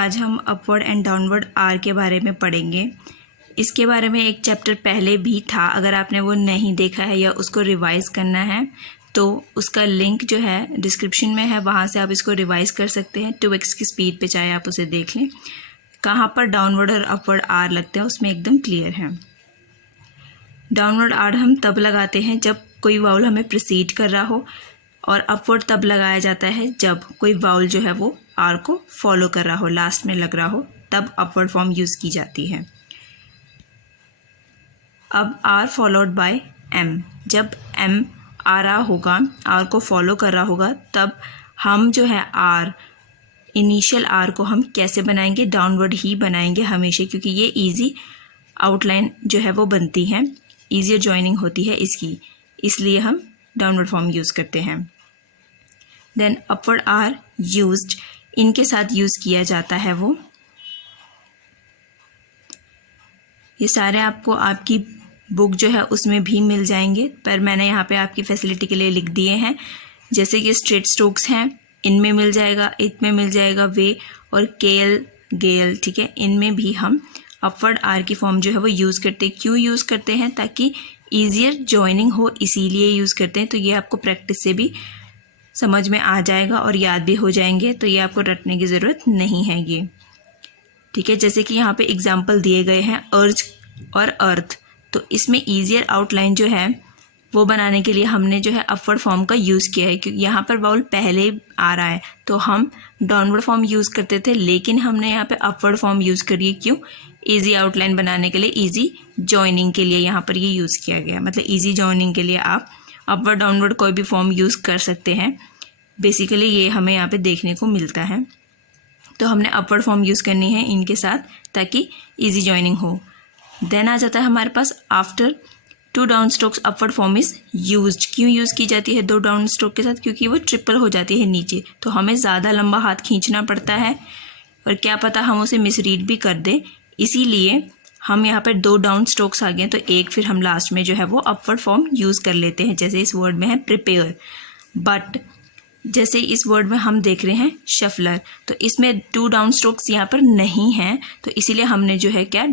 आज हम upward and downward are के बारे में पढ़ेंगे। इसके बारे में एक चैप्टर पहले भी था, अगर आपने वो नहीं देखा है या उसको रिवाइज करना है तो उसका लिंक जो है डिस्क्रिप्शन में है, वहाँ से आप इसको रिवाइज कर सकते हैं 2x की स्पीड पे, चाहे आप उसे देख लें। कहाँ पर डाउनवर्ड और अपवर्ड आर लगते हैं उसमें एकदम क्लियर है। डाउनवर्ड आर हम तब लगाते हैं जब कोई वाउल हमें प्रीसीड कर रहा हो, और अपवर्ड तब लगाया जाता है जब कोई वाउल जो है वो आर को फॉलो कर रहा हो, लास्ट में लग रहा हो, तब अपवर्ड फॉर्म यूज़ की जाती है। अब आर फॉलोड बाय एम, जब एम आ रहा होगा, आर को फॉलो कर रहा होगा, तब हम जो है आर, इनिशियल आर को हम कैसे बनाएंगे, डाउनवर्ड ही बनाएंगे हमेशा, क्योंकि ये इजी आउटलाइन जो है वो बनती है, ईजियर जॉइनिंग होती है इसकी, इसलिए हम डाउनवर्ड फॉर्म यूज़ करते हैं। देन अपवर्ड आर यूज्ड, इनके साथ यूज़ किया जाता है वो, ये सारे आपको आपकी बुक जो है उसमें भी मिल जाएंगे, पर मैंने यहाँ पे आपकी फैसिलिटी के लिए लिख दिए हैं। जैसे कि स्ट्रेट स्ट्रोक्स हैं, इनमें मिल जाएगा, इनमें मिल जाएगा वे और केल गेल, ठीक है, इनमें भी हम अपवर्ड आर की फॉर्म जो है वो यूज़ करते हैं। क्यों यूज़ करते हैं? ताकि ईजियर जॉइनिंग हो, इसीलिए यूज़ करते हैं। तो ये आपको प्रैक्टिस से भी समझ में आ जाएगा और याद भी हो जाएंगे, तो ये आपको रटने की ज़रूरत नहीं है ये, ठीक है। जैसे कि यहाँ पे एग्जाम्पल दिए गए हैं अर्ज और अर्थ, तो इसमें ईजियर आउटलाइन जो है वो बनाने के लिए हमने जो है अपवर्ड फॉर्म का यूज़ किया है, क्योंकि यहाँ पर वाउल पहले आ रहा है तो हम डाउनवर्ड फॉर्म यूज़ करते थे, लेकिन हमने यहाँ पे अपवर्ड फॉर्म यूज़ करी। क्यों? ईजी आउटलाइन बनाने के लिए, ईजी जॉइनिंग के लिए यहाँ पर ये यूज़ किया गया। मतलब ईजी जॉइनिंग के लिए आप अपवर्ड डाउनवर्ड कोई भी फॉर्म यूज़ कर सकते हैं, बेसिकली ये हमें यहाँ पे देखने को मिलता है। तो हमने अपवर्ड फॉर्म यूज़ करनी है इनके साथ ताकि ईजी जॉइनिंग हो। देन आ जाता है हमारे पास after 2 down strokes upward form is used. क्यों यूज़ की जाती है 2 डाउन स्ट्रोक के साथ? क्योंकि वो ट्रिपल हो जाती है नीचे, तो हमें ज़्यादा लंबा हाथ खींचना पड़ता है और क्या पता हम उसे मिसरीड भी कर दें, इसीलिए हम यहाँ पर 2 डाउन स्ट्रोक्स आ गए तो एक फिर हम लास्ट में जो है वो अपवर्ड फॉर्म यूज़ कर लेते हैं। जैसे इस वर्ड में है प्रिपेयर, बट जैसे इस वर्ड में हम देख रहे हैं शफलर, तो इसमें 2 डाउन स्ट्रोक्स यहाँ पर नहीं हैं, तो इसीलिए हमने जो है क्या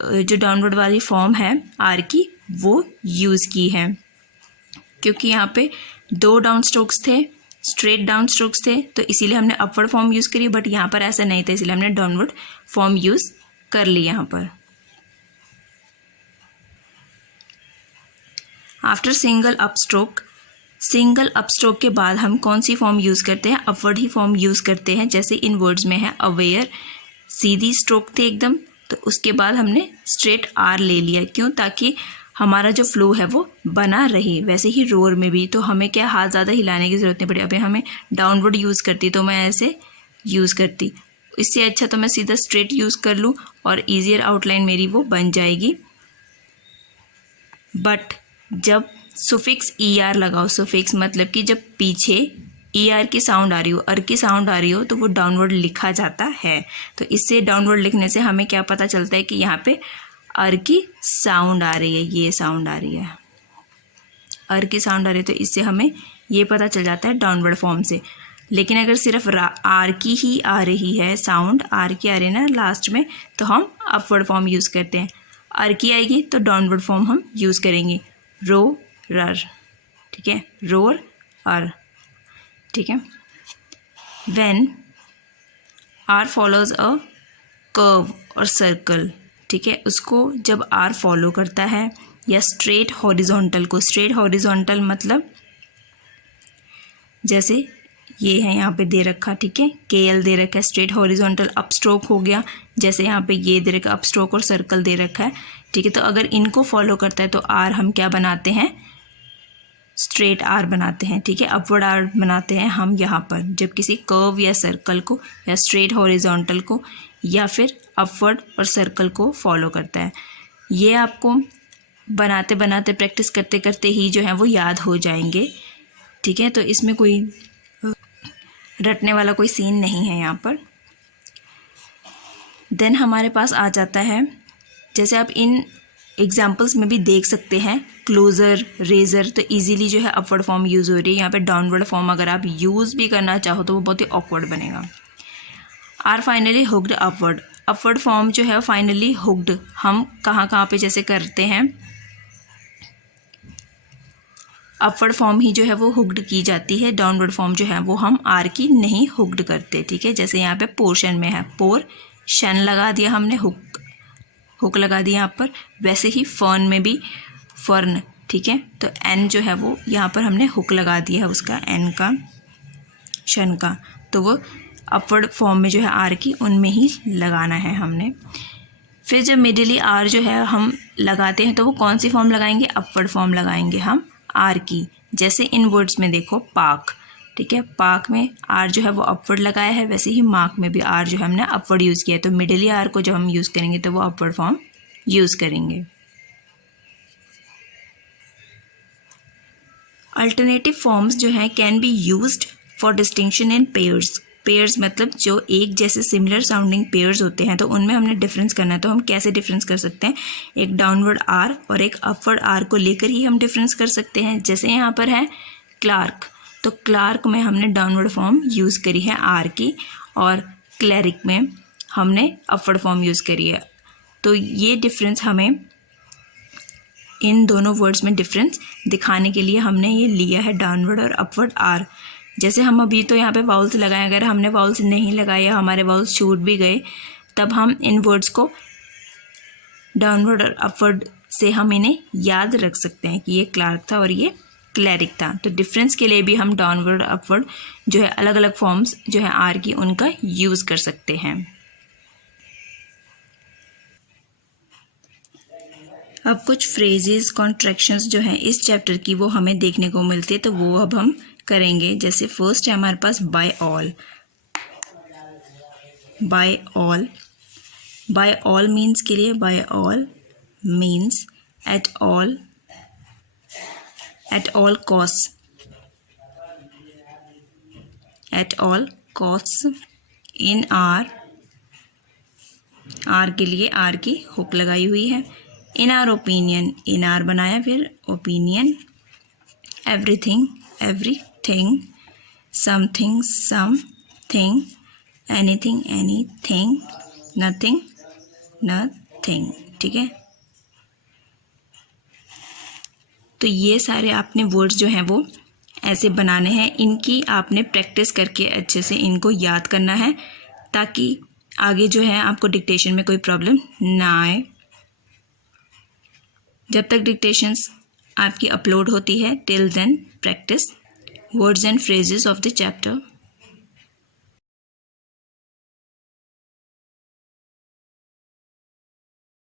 जो डाउनवर्ड वाली फॉर्म है आर की वो यूज़ की है। क्योंकि यहाँ पे 2 डाउन स्ट्रोक्स थे, स्ट्रेट डाउन स्ट्रोक्स थे, तो इसीलिए हमने अपवर्ड फॉर्म यूज़ करी, बट यहाँ पर ऐसा नहीं था, इसलिए हमने डाउनवर्ड फॉर्म यूज़ कर ली यहाँ पर। After single up stroke, single up stroke के बाद हम कौन सी फॉर्म यूज़ करते हैं? अपवर्ड ही फॉर्म यूज़ करते हैं। जैसे इन वर्ड्स में है अवेयर, सीधी स्ट्रोक थी एकदम, तो उसके बाद हमने स्ट्रेट आर ले लिया। क्यों? ताकि हमारा जो फ्लो है वो बना रहे। वैसे ही रोर में भी तो हमें क्या हाथ ज़्यादा हिलाने की ज़रूरत नहीं पड़ी। अभी हमें डाउनवर्ड यूज़ करती तो मैं ऐसे यूज़ करती, इससे अच्छा तो मैं सीधा स्ट्रेट यूज़ कर लूँ और ईजियर आउटलाइन मेरी वो बन जाएगी। बट जब सुफिक्स ई आर लगाओ, सुफिक्स मतलब कि जब पीछे ई आर की साउंड आ रही हो, अर की साउंड आ रही हो, तो वो डाउनवर्ड लिखा जाता है। तो इससे डाउनवर्ड लिखने से हमें क्या पता चलता है कि यहाँ पे अर की साउंड आ रही है, ये साउंड आ रही है, अर की साउंड आ रही है, तो इससे हमें ये पता चल जाता है डाउनवर्ड फॉर्म से। लेकिन अगर सिर्फ आर की ही आ रही है, साउंड आर की आ रही है ना लास्ट में, तो हम अपवर्ड फॉर्म यूज़ करते हैं। अर की आएगी तो डाउनवर्ड फॉर्म हम यूज़ करेंगे, रो रर, ठीक है, रोर अर, ठीक है। When R follows a curve और सर्कल, ठीक है, उसको जब आर फॉलो करता है, या स्ट्रेट हॉरिजॉन्टल को, स्ट्रेट हॉरिजॉन्टल मतलब जैसे ये है यहाँ पे दे रखा, ठीक है, केएल दे रखा है, स्ट्रेट हॉरिजॉन्टल अप स्ट्रोक हो गया, जैसे यहाँ पे ये दे रखा अप स्ट्रोक और सर्कल दे रखा है, ठीक है। तो अगर इनको फॉलो करता है तो आर हम क्या बनाते हैं? स्ट्रेट आर बनाते हैं, ठीक है, अपवर्ड आर बनाते हैं हम यहाँ पर जब किसी कर्व या सर्कल को या स्ट्रेट हॉरिजॉन्टल को या फिर अपवर्ड और सर्कल को फॉलो करता है। ये आपको बनाते बनाते प्रैक्टिस करते करते ही जो है वो याद हो जाएंगे, ठीक है। तो इसमें कोई रटने वाला कोई सीन नहीं है यहाँ पर। देन हमारे पास आ जाता है, जैसे आप इन एग्जाम्पल्स में भी देख सकते हैं, क्लोज़र, रेज़र, तो इजीली जो है अपवर्ड फॉर्म यूज़ हो रही है। यहाँ पे डाउनवर्ड फॉर्म अगर आप यूज़ भी करना चाहो तो वो बहुत ही ऑकवर्ड बनेगा। R finally hooked upward. Upward form जो है फाइनली हुक्ड हम कहाँ पे जैसे करते हैं, अपवर्ड फॉर्म ही जो है वो हुक्ड की जाती है, डाउनवर्ड फॉर्म जो है वो हम आर की नहीं हुक्ड करते। ठीक है, जैसे यहाँ पे पोर्शन में है, पोर्शन लगा दिया हमने, हुक लगा दिया यहाँ पर, वैसे ही फर्न में भी फर्न। ठीक है, तो एन जो है वो यहाँ पर हमने हुक लगा दिया है उसका, एन का, शन का, तो वो अपवर्ड फॉर्म में जो है आर की उनमें ही लगाना है हमने। फिर जब मिडिली आर जो है हम लगाते हैं तो वो कौन सी फॉर्म लगाएंगे, अपवर्ड फॉर्म लगाएंगे हम आर की। जैसे इन वर्ड्स में देखो पार्क, ठीक है, पार्क में आर जो है वो अपवर्ड लगाया है, वैसे ही मार्क में भी आर जो है हमने अपवर्ड यूज़ किया है, तो मिडिली आर को जब हम यूज़ करेंगे तो वो अपवर्ड फॉर्म यूज़ करेंगे। अल्टरनेटिव फॉर्म्स जो हैं can be used for distinction in pairs. Pairs मतलब जो एक जैसे सिमिलर साउंडिंग पेयर्स होते हैं तो उनमें हमने डिफरेंस करना है, तो हम कैसे डिफरेंस कर सकते हैं, एक डाउनवर्ड आर और एक अपवर्ड आर को लेकर ही हम डिफरेंस कर सकते हैं। जैसे यहाँ पर है क्लार्क, तो क्लार्क में हमने डाउनवर्ड फॉर्म यूज़ करी है आर की, और क्लैरिक में हमने अपवर्ड फॉर्म यूज़ करी है। तो ये डिफरेंस हमें इन दोनों वर्ड्स में डिफरेंस दिखाने के लिए हमने ये लिया है डाउनवर्ड और अपवर्ड आर। जैसे हम अभी तो यहाँ पे वाउल्स लगाए, अगर हमने वाउल्स नहीं लगाए या हमारे वाउल्स छूट भी गए तब हम इन वर्ड्स को डाउनवर्ड और अपवर्ड से हम इन्हें याद रख सकते हैं कि ये क्लार्क था और ये क्लैरिक था। तो डिफरेंस के लिए भी हम डाउनवर्ड और अपवर्ड जो है अलग अलग फॉर्म्स जो है आर की उनका यूज़ कर सकते हैं। अब कुछ फ्रेजेस कॉन्ट्रैक्शंस जो हैं इस चैप्टर की वो हमें देखने को मिलती है, तो वो अब हम करेंगे। जैसे फर्स्ट है हमारे पास by all. By all, by all means के लिए by all means at all, at all cost, at all cost, in our, our के लिए आर की हुक लगाई हुई है, in our opinion, in our बनाया फिर opinion, everything, everything, something, something, anything, anything, nothing, nothing. ठीक है, तो ये सारे आपने वर्ड्स जो हैं वो ऐसे बनाने हैं, इनकी आपने प्रैक्टिस करके अच्छे से इनको याद करना है ताकि आगे जो है आपको डिक्टेशन में कोई प्रॉब्लम ना आए। जब तक डिक्टेशंस आपकी अपलोड होती है till then practice words and phrases of the chapter.